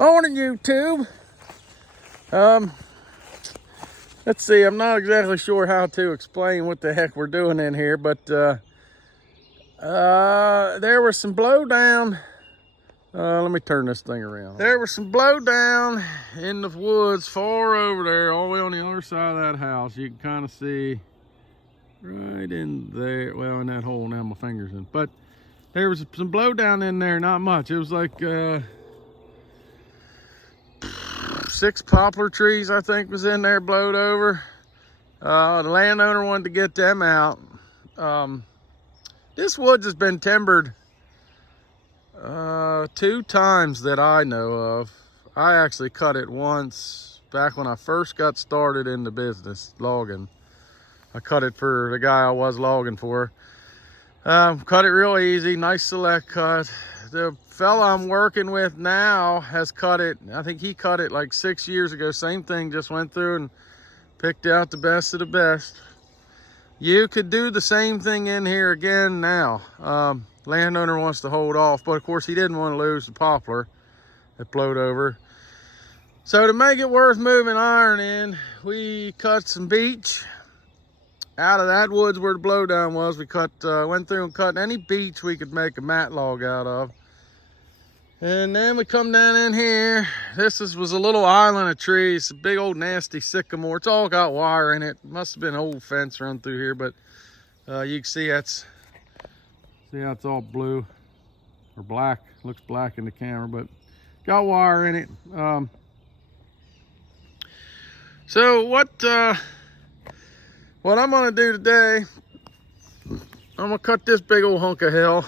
Morning, YouTube. Let's see, I'm not exactly sure how to explain what the heck we're doing in here, but there was some blowdown. Let me turn this thing around. There was some blowdown in the woods far over there, all the way on the other side of that house. You can kind of see right in there, well, in that hole now my finger's in. But there was some blowdown in there, not much. It was like 6 poplar trees, I think, was in there, blowed over. The landowner wanted to get them out. This woods has been timbered 2 times that I know of. I actually cut it once back when I first got started in the business, logging. I cut it for the guy I was logging for. Cut it real easy, nice select cut. The fella I'm working with now has cut it. I think he cut it like 6 years ago. Same thing, just went through and picked out the best of the best. You could do the same thing in here again now. Landowner wants to hold off, but of course he didn't want to lose the poplar that blowed over. So to make it worth moving iron in, we cut some beech out of that woods where the blowdown was. We went through and cut any beech we could make a mat log out of. And then we come down in here. This was a little island of trees, a big old nasty sycamore. It's all got wire in it. Must have been an old fence run through here, but you can see how it's all blue or black. Looks black in the camera, but got wire in it. So what I'm gonna do today, I'm gonna cut this big old hunk of hill,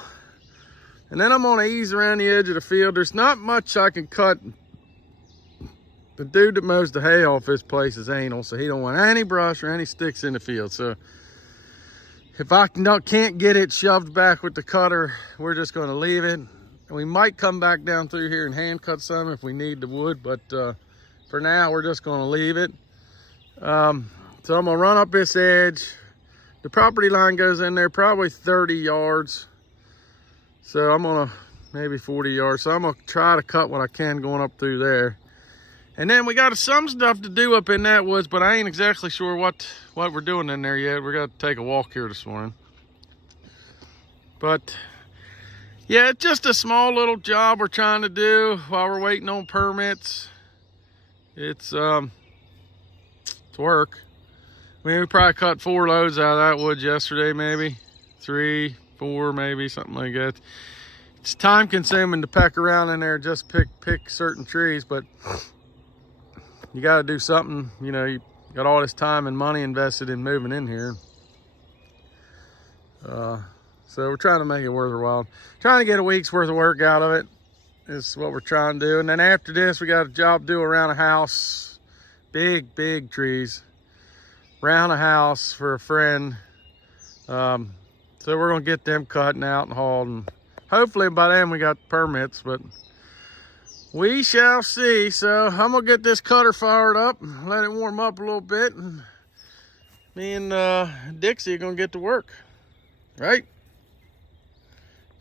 and then I'm gonna ease around the edge of the field. There's not much I can cut. The dude that mows the hay off this place is anal, so he don't want any brush or any sticks in the field. So if I can't get it shoved back with the cutter, we're just gonna leave it. We might come back down through here and hand cut some if we need the wood, but for now we're just gonna leave it. So I'm gonna run up this edge. The property line goes in there probably 30 yards. So I'm gonna, maybe 40 yards. So I'm gonna try to cut what I can going up through there. And then we got some stuff to do up in that woods, but I ain't exactly sure what we're doing in there yet. We're gonna take a walk here this morning. But yeah, it's just a small little job we're trying to do while we're waiting on permits. It's work. I mean, we probably cut 4 loads out of that wood yesterday, maybe 3, 4, maybe something like that. It's time consuming to peck around in there, just pick certain trees, but you got to do something. You know, you got all this time and money invested in moving in here. So we're trying to make it worth our while. Trying to get a week's worth of work out of it is what we're trying to do. And then after this, we got a job to do around a house. Big trees around a house for a friend. So we're gonna get them cut and out and hauled, and hopefully by then we got the permits, but we shall see. So I'm gonna get this cutter fired up, let it warm up a little bit, and me and Dixie are gonna get to work, right?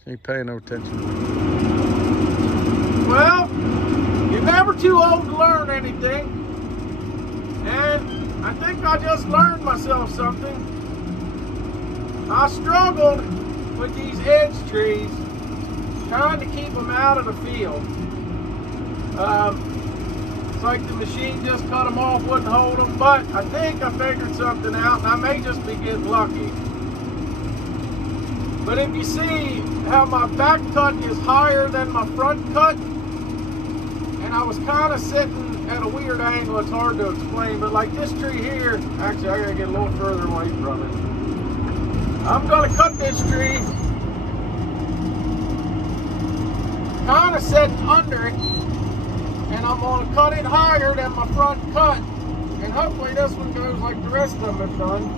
She ain't paying no attention. Well, you're never too old to learn anything. And I think I just learned myself something. I struggled with these edge trees, trying to keep them out of the field. It's like the machine just cut them off, wouldn't hold them, but I think I figured something out, and I may just be getting lucky. But if you see how my back cut is higher than my front cut, and I was kind of sitting at a weird angle, it's hard to explain, but like this tree here, actually I gotta get a little further away from it. I'm gonna cut this tree kind of sitting under it, and I'm gonna cut it higher than my front cut, and hopefully this one goes like the rest of them have done.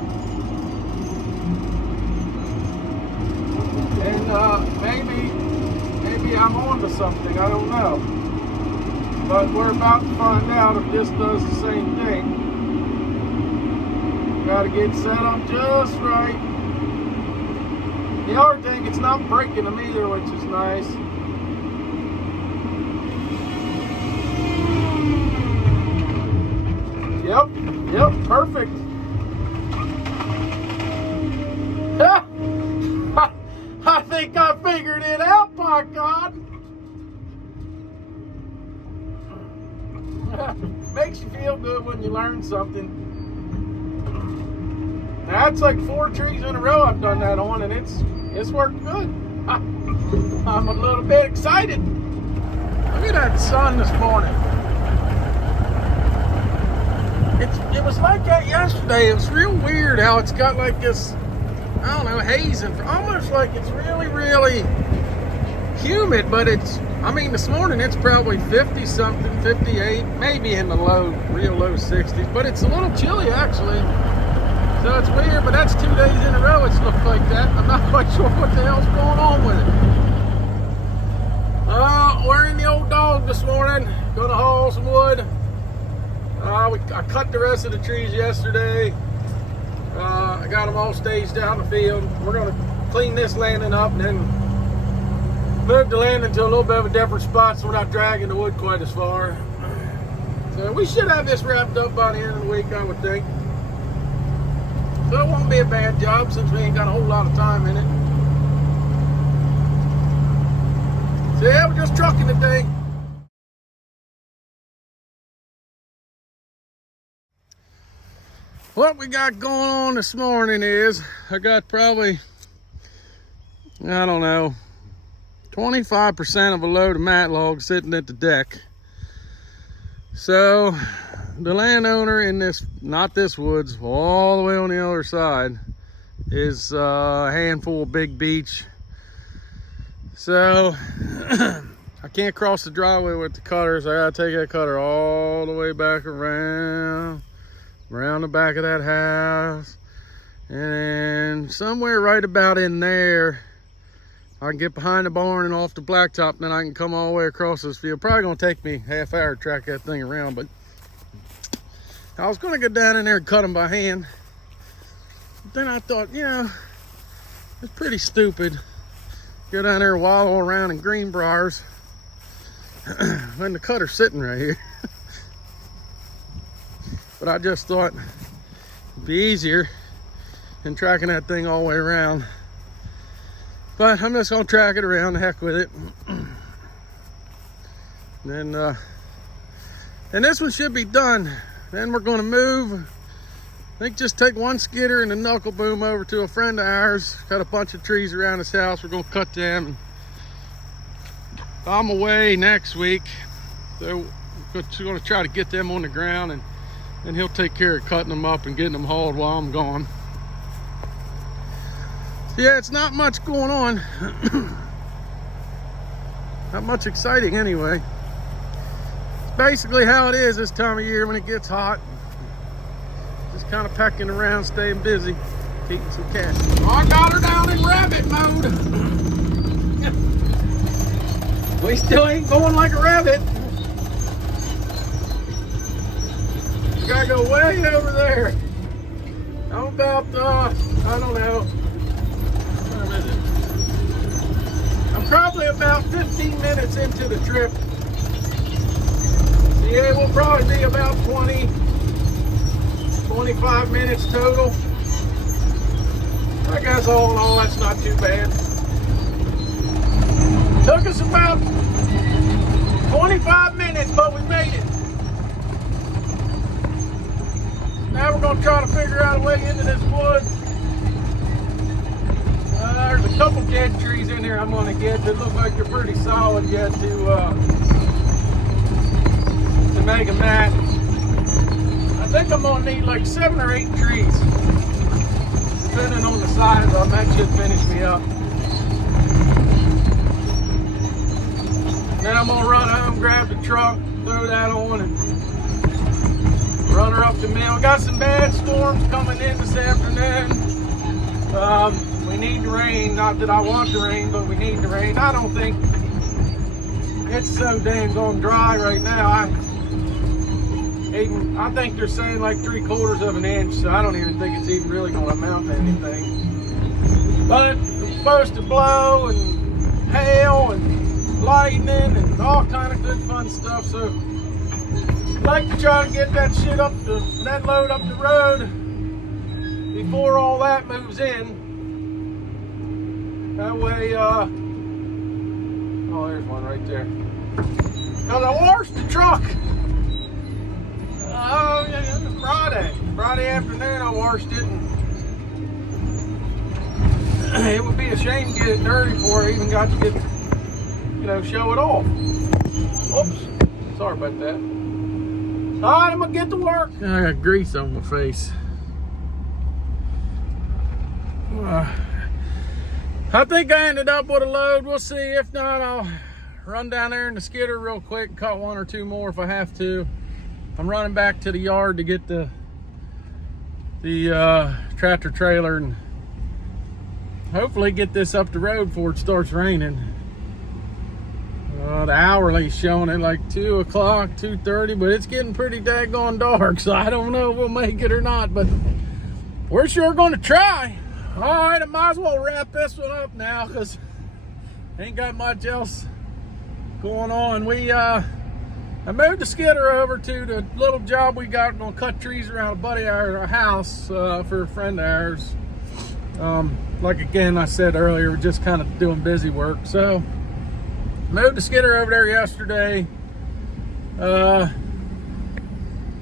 And maybe I'm on to something, I don't know. But we're about to find out if this does the same thing. Got to get set up just right. The other thing, it's not breaking them either, which is nice. Makes you feel good when you learn something. Now, that's like 4 trees in a row I've done that on, and it's worked good. I'm a little bit excited. Look at that sun this morning. It was like that yesterday. It was real weird how it's got like this, I don't know, haze, and almost like it's really, really humid, but I mean, this morning it's probably 50 something, 58, maybe in the real low 60s, but it's a little chilly actually. So it's weird, but that's 2 days in a row it's looked like that. I'm not quite sure what the hell's going on with it. We're in the old dog this morning, gonna haul some wood. I cut the rest of the trees yesterday. I got them all staged out in the field. We're gonna clean this landing up and then move the landing to a little bit of a different spot so we're not dragging the wood quite as far. So we should have this wrapped up by the end of the week, I would think. So it won't be a bad job since we ain't got a whole lot of time in it. So yeah, we're just trucking today. What we got going on this morning is I got probably, I don't know, 25% of a load of mat logs sitting at the deck. So the landowner in this, not this woods, all the way on the other side, is a handful of big beech. So I can't cross the driveway with the cutter, so I gotta take that cutter all the way back around the back of that house, and then somewhere right about in there I can get behind the barn and off the blacktop, and then I can come all the way across this field. Probably gonna take me half hour to track that thing around, but I was gonna go down in there and cut them by hand. But then I thought, you know, it's pretty stupid. Go down there and wallow around in greenbriers when the cutter's sitting right here. But I just thought it'd be easier than tracking that thing all the way around. But I'm just gonna track it around, the heck with it. And this one should be done. Then we're gonna move. I think just take one skidder and a knuckle boom over to a friend of ours. Got a bunch of trees around his house. We're gonna cut them. I'm away next week, so we're gonna try to get them on the ground, and he'll take care of cutting them up and getting them hauled while I'm gone. So yeah, it's not much going on. Not much exciting anyway. It's basically how it is this time of year when it gets hot. Just kind of pecking around, staying busy, keeping some cash. Oh, I got her down in rabbit mode. We still ain't going like a rabbit. Gotta go way over there. I'm about, I don't know. What is it? I'm probably about 15 minutes into the trip. So yeah, we'll probably be about 25 minutes total. I guess all in all, that's not too bad. Took us about 25 minutes, but we made it. Now we're going to try to figure out a way into this wood. There's a couple dead trees in there I'm going to get that look like they're pretty solid yet to make a mat. I think I'm going to need like 7 or 8 trees, depending on the size of them. That should finish me up. Then I'm going to run home, grab the truck, throw that on, and run her up the mill. Got some bad storms coming in this afternoon. We need the rain. Not that I want the rain, but we need the rain. I don't think it's so dang gone dry right now. I think they're saying like 3/4 of an inch, so I don't even think it's even really going to amount to anything. But it's supposed to blow and hail and lightning and all kind of good fun stuff. So I'd like to try to get that shit that load up the road before all that moves in. That way, oh, there's one right there. Because I washed the truck Oh, yeah, it was Friday. Friday afternoon I washed it. And it would be a shame to get it dirty before I even got to get, show it off. Oops. Sorry about that. All right, I'm going to get to work. I got grease on my face. I think I ended up with a load. We'll see. If not, I'll run down there in the skidder real quick and cut one or two more if I have to. I'm running back to the yard to get the tractor trailer and hopefully get this up the road before it starts raining. The hourly's showing it like 2 o'clock, 2:30, but it's getting pretty daggone dark, so I don't know if we'll make it or not, but we're sure going to try. All right, I might as well wrap this one up now because ain't got much else going on. I moved the skidder over to the little job we got. We're gonna cut trees around a buddy of our house for a friend of ours. Like again, I said earlier, we're just kind of doing busy work. So moved the skidder over there yesterday.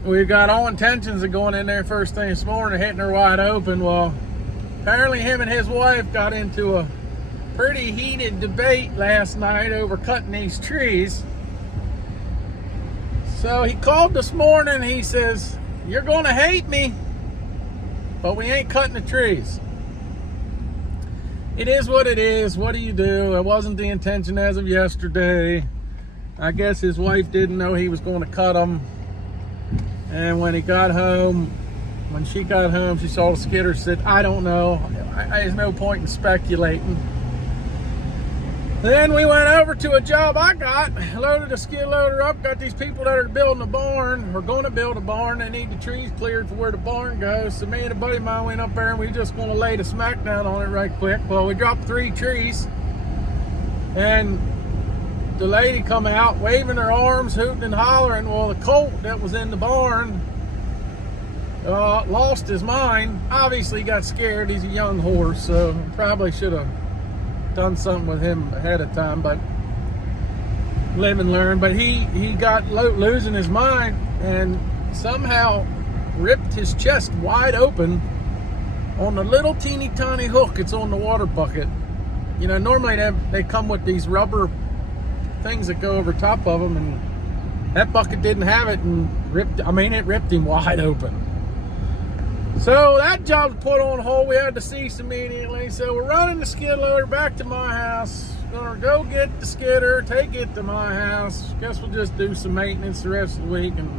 We got all intentions of going in there first thing this morning and hitting her wide open. Well, apparently him and his wife got into a pretty heated debate last night over cutting these trees. So he called this morning. He says, "You're going to hate me, but we ain't cutting the trees." It is what it is. What do you do? It wasn't the intention as of yesterday. I guess his wife didn't know he was going to cut them. And when she got home, she saw the skidder, said, "I don't know. There's no point in speculating." Then we went over to a job I got, loaded a skid loader up, got these people that are building a barn, or going to build a barn. They need the trees cleared for where the barn goes. So me and a buddy of mine went up there and we just want to lay the smackdown on it right quick. Well, we dropped 3 trees and the lady come out waving her arms, hooting and hollering. Well, the colt that was in the barn lost his mind. Obviously got scared. He's a young horse, so probably should have done something with him ahead of time, but live and learn. But he got losing his mind and somehow ripped his chest wide open on the little teeny tiny hook it's on the water bucket. Normally they come with these rubber things that go over top of them, and that bucket didn't have it, and it ripped him wide open. So that job's put on hold. We had to cease immediately. So we're running the skid loader back to my house. Gonna go get the skidder, take it to my house. Guess we'll just do some maintenance the rest of the week and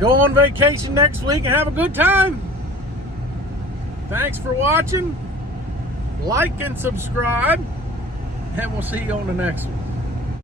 go on vacation next week and have a good time. Thanks for watching. Like and subscribe, and we'll see you on the next one.